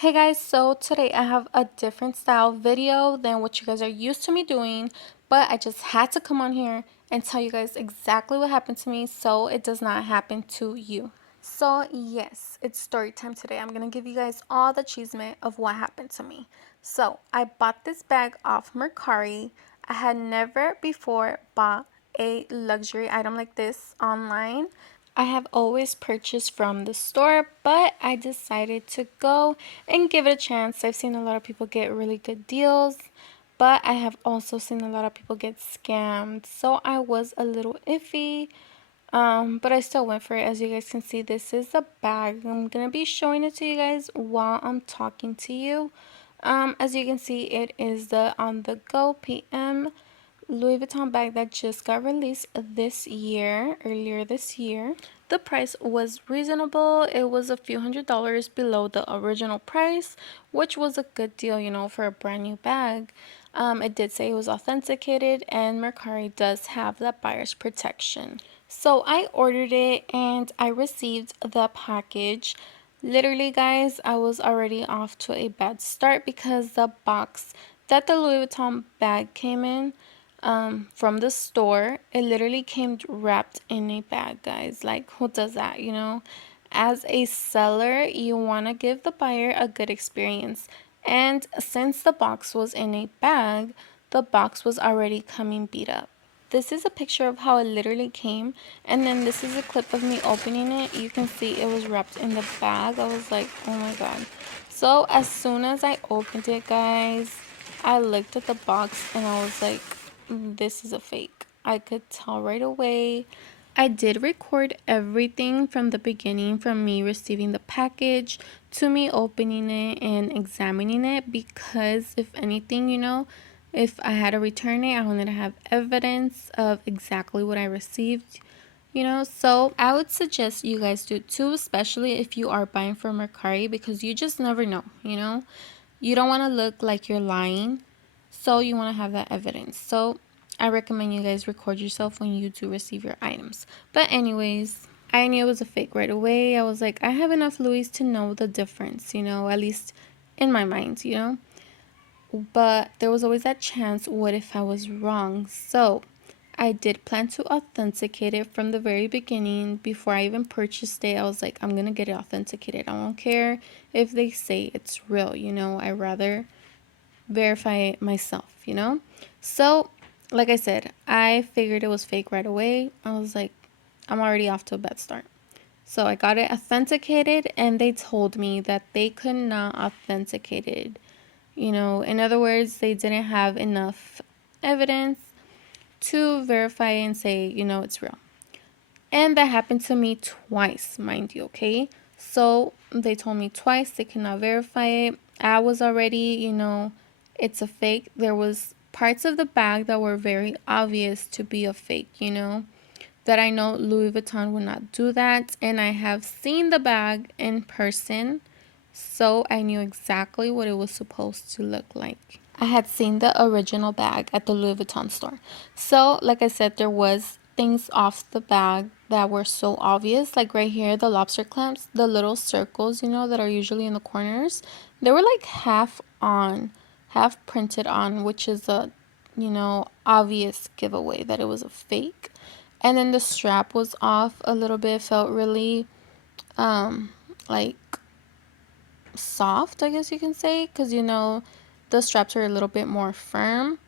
Hey guys, so today I have a different style video than what you guys are used to me doing, but I just had to come on here and tell you guys exactly what happened to me so it does not happen to you. So yes, it's story time today. I'm gonna give you guys all the cheeseman of what happened to me. So I bought this bag off Mercari. I had never before bought a luxury item like this online. I have always purchased from the store, but I decided to go and give it a chance. I've seen a lot of people get really good deals, but I have also seen a lot of people get scammed. So I was a little iffy, but I still went for it. As you guys can see, this is the bag. I'm going to be showing it to you guys while I'm talking to you. As you can see, it is the On The Go PM Louis Vuitton bag that just got released earlier this year. The price was reasonable. It was a few $100s below the original price, which was a good deal, for a brand new bag. It did say it was authenticated, and Mercari does have that buyer's protection. So I ordered it and I received the package. Literally, guys, I was already off to a bad start because the box that the Louis Vuitton bag came in from the store, it literally came wrapped in a bag, guys. Like, who does that, As a seller, you want to give the buyer a good experience. And since the box was in a bag, the box was already coming beat up. This is a picture of how it literally came, and then this is a clip of me opening it. You can see it was wrapped in the bag. I was like, oh my god. So as soon as I opened it, guys, I looked at the box and I was like, this is a fake. I could tell right away. I did record everything from the beginning, from me receiving the package to me opening it and examining it, because if anything, if I had to return it, I wanted to have evidence of exactly what I received, So I would suggest you guys do too, especially if you are buying from Mercari, because you just never know, You don't want to look like you're lying, so you want to have that evidence. So I recommend you guys record yourself when you do receive your items. But anyways, I knew it was a fake right away. I was like, I have enough Louis to know the difference, at least in my mind. But there was always that chance, what if I was wrong? So I did plan to authenticate it from the very beginning. Before I even purchased it, I was like, I'm gonna get it authenticated. I don't care if they say it's real, I rather verify it myself, So like I said, I figured it was fake right away. I was like, I'm already off to a bad start. So I got it authenticated, and they told me that they could not authenticate it. In other words, they didn't have enough evidence to verify and say, it's real. And that happened to me twice, mind you, okay? So they told me twice they cannot verify it. I was already, it's a fake. There was parts of the bag that were very obvious to be a fake, that I know Louis Vuitton would not do that. And I have seen the bag in person, so I knew exactly what it was supposed to look like. I had seen the original bag at the Louis Vuitton store. So, like I said, there was things off the bag that were so obvious. Like right here, the lobster clamps, the little circles, that are usually in the corners. They were like half on, half printed on, which is a, obvious giveaway that it was a fake. And then the strap was off a little bit. It felt really, like soft, I guess you can say, because the straps are a little bit more firm.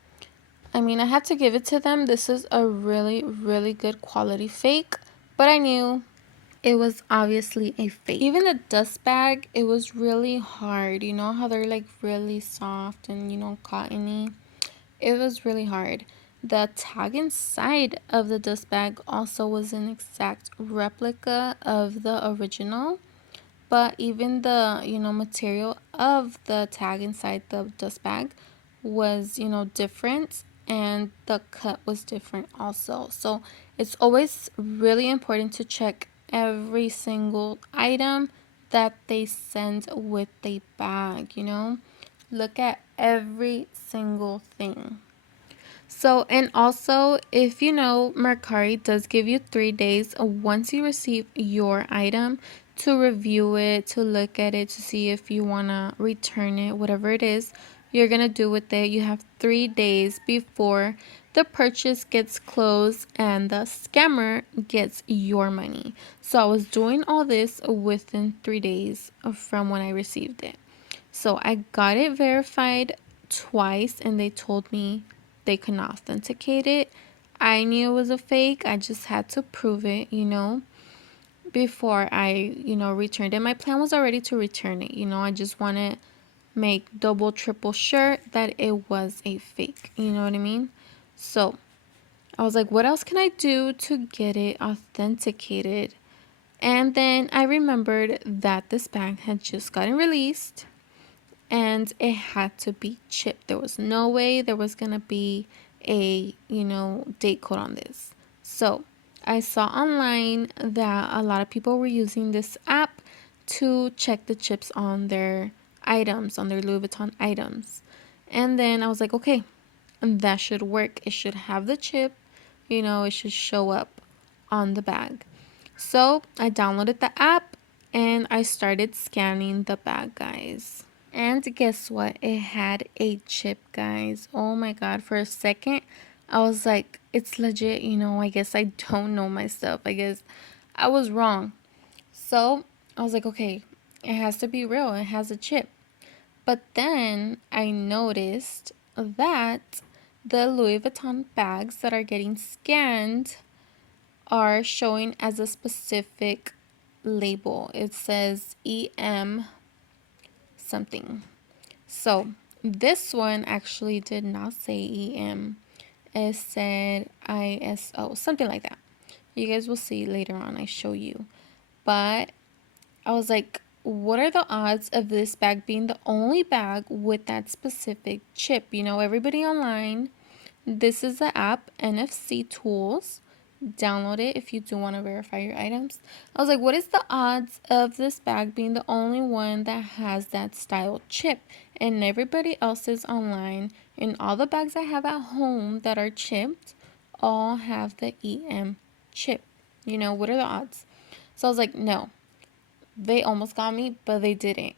I mean, I had to give it to them. This is a really, really good quality fake, but I knew it was obviously a fake. Even the dust bag, it was really hard. You know how they're like really soft and, cottony? It was really hard. The tag inside of the dust bag also was an exact replica of the original. But even the, material of the tag inside the dust bag was, different, and the cut was different also. So it's always really important to check every single item that they send with the bag, Look at every single thing. So, and also, if you know, Mercari does give you 3 days once you receive your item to review it, to look at it, to see if you want to return it, whatever it is you're going to do with it. You have 3 days before the purchase gets closed and the scammer gets your money. So I was doing all this within 3 days from when I received it. So I got it verified twice and they told me they could not authenticate it. I knew it was a fake. I just had to prove it, before I, returned it. My plan was already to return it. I just want to make double, triple sure that it was a fake. You know what I mean? So I was like, what else can I do to get it authenticated? And then I remembered that this bag had just gotten released and it had to be chipped. There was no way there was going to be a, date code on this. So I saw online that a lot of people were using this app to check the chips on their items, on their Louis Vuitton items. And then I was like, okay, that should work. It should have the chip, it should show up on the bag. So I downloaded the app and I started scanning the bag, guys. And guess what? It had a chip, guys. Oh my god, for a second I was like, it's legit. I guess I don't know my stuff. I guess I was wrong. So I was like, okay, it has to be real. It has a chip. But then I noticed that the Louis Vuitton bags that are getting scanned are showing as a specific label. It says EM something. So this one actually did not say EM. It said ISO, something like that. You guys will see later on. I show you. But I was like, what are the odds of this bag being the only bag with that specific chip? Everybody online, this is the app, NFC Tools. Download it if you do want to verify your items. I was like, what is the odds of this bag being the only one that has that style chip? And everybody else's online, and all the bags I have at home that are chipped, all have the EM chip. What are the odds? So I was like, no. They almost got me, but they didn't,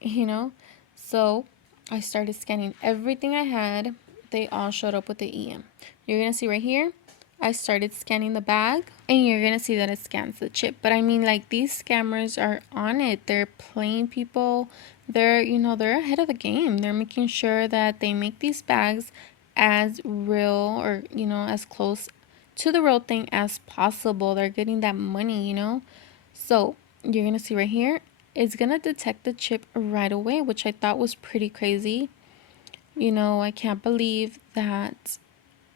So I started scanning everything I had. They all showed up with the EM. You're going to see right here, I started scanning the bag, and you're going to see that it scans the chip. But I mean, like, these scammers are on it. They're playing people. They're, they're ahead of the game. They're making sure that they make these bags as real or, as close to the real thing as possible. They're getting that money, So you're going to see right here, it's going to detect the chip right away, which I thought was pretty crazy. I can't believe that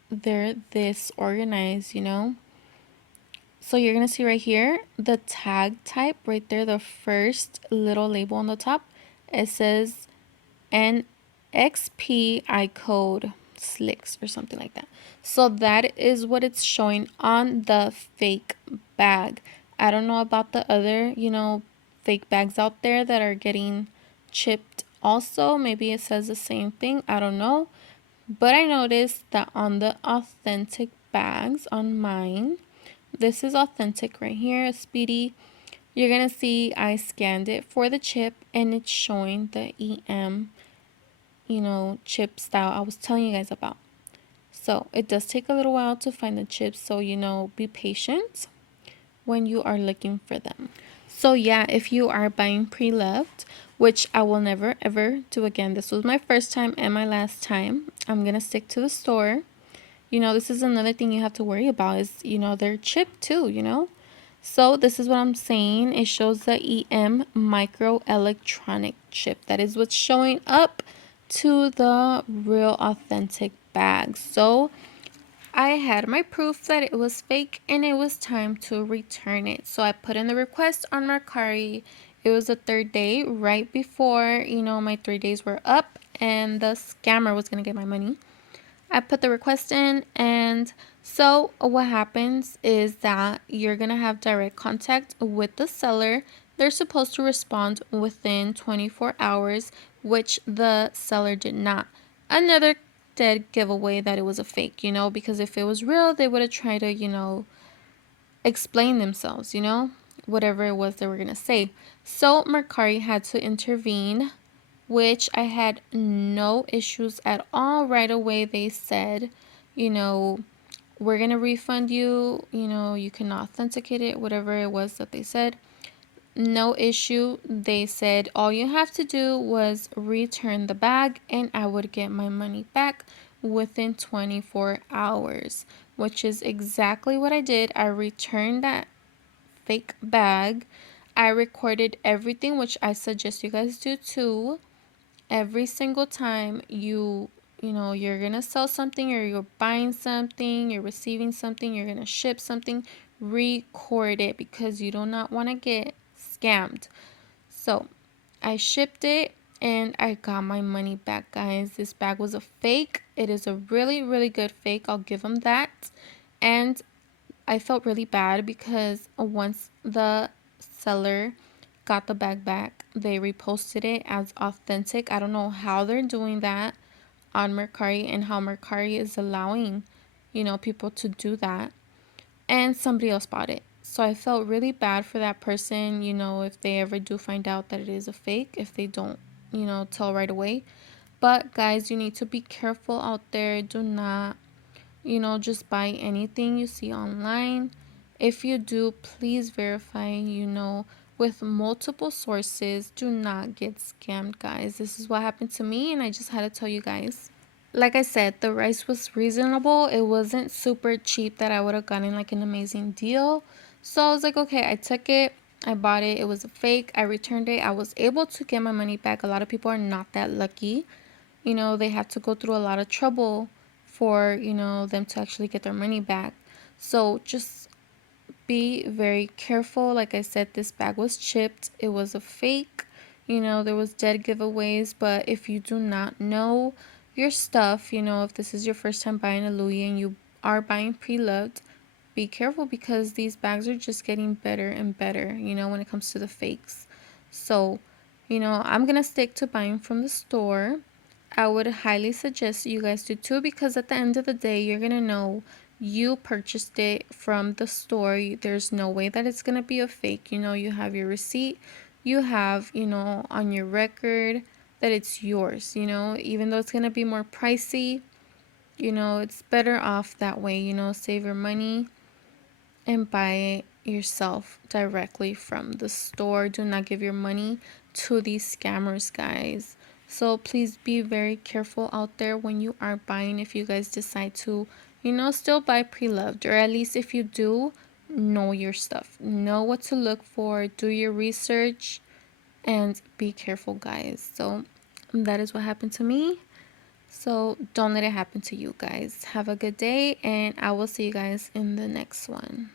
they're this organized, So you're going to see right here, the tag type right there, the first little label on the top, it says NXPI code slicks or something like that. So that is what it's showing on the fake bag. I don't know about the other, fake bags out there that are getting chipped also. Maybe it says the same thing. I don't know. But I noticed that on the authentic bags on mine, this is authentic right here, Speedy. You're going to see I scanned it for the chip and it's showing the EM, chip style I was telling you guys about. So it does take a little while to find the chips. So, be patient when you are looking for them. So yeah, if you are buying pre-loved, which I will never ever do again. This was my first time and my last time. I'm going to stick to the store. This is another thing you have to worry about is, they're chipped too, So this is what I'm saying. It shows the EM microelectronic chip. That is what's showing up to the real authentic bag. So I had my proof that it was fake and it was time to return it. So I put in the request on Mercari. It was the 3rd day right before, my 3 days were up and the scammer was going to get my money. I put the request in, and so what happens is that you're going to have direct contact with the seller. They're supposed to respond within 24 hours, which the seller did not. Another dead giveaway that it was a fake, because if it was real, they would have tried to, explain themselves, whatever it was they were going to say. So Mercari had to intervene, which I had no issues at all. Right away they said, you know, we're going to refund you, you can authenticate it, whatever it was that they said. No issue. They said all you have to do was return the bag and I would get my money back within 24 hours, which is exactly what I did. I returned that fake bag. I recorded everything, which I suggest you guys do too. Every single time you're gonna sell something, or you're buying something, you're receiving something, you're gonna ship something, record it, because you do not want to get scammed. So I shipped it and I got my money back, guys. This bag was a fake. It is a really, really good fake, I'll give them that. And I felt really bad because once the seller got the bag back, they reposted it as authentic. I don't know how they're doing that on Mercari, and how Mercari is allowing, people to do that. And somebody else bought it. So I felt really bad for that person, if they ever do find out that it is a fake, if they don't, tell right away. But guys, you need to be careful out there. Do not, just buy anything you see online. If you do, please verify, with multiple sources. Do not get scammed, guys. This is what happened to me, and I just had to tell you guys. Like I said, the rice was reasonable. It wasn't super cheap that I would have gotten like an amazing deal. So I was like, okay, I took it. I bought it. It was a fake. I returned it. I was able to get my money back. A lot of people are not that lucky. They have to go through a lot of trouble for, them to actually get their money back. So just be very careful. Like I said, this bag was chipped. It was a fake. There was dead giveaways. But if you do not know your stuff, if this is your first time buying a Louis and you are buying pre-loved, be careful, because these bags are just getting better and better, when it comes to the fakes. So, I'm going to stick to buying from the store. I would highly suggest you guys do too, because at the end of the day, you're going to know you purchased it from the store. There's no way that it's going to be a fake. You have your receipt. You have, on your record that it's yours, even though it's going to be more pricey, it's better off that way, save your money and buy it yourself directly from the store. Do not give your money to these scammers, guys. So please be very careful out there when you are buying. If you guys decide to, still buy pre-loved, or at least if you do, know your stuff. Know what to look for. Do your research and be careful, guys. So that is what happened to me. So don't let it happen to you guys. Have a good day, and I will see you guys in the next one.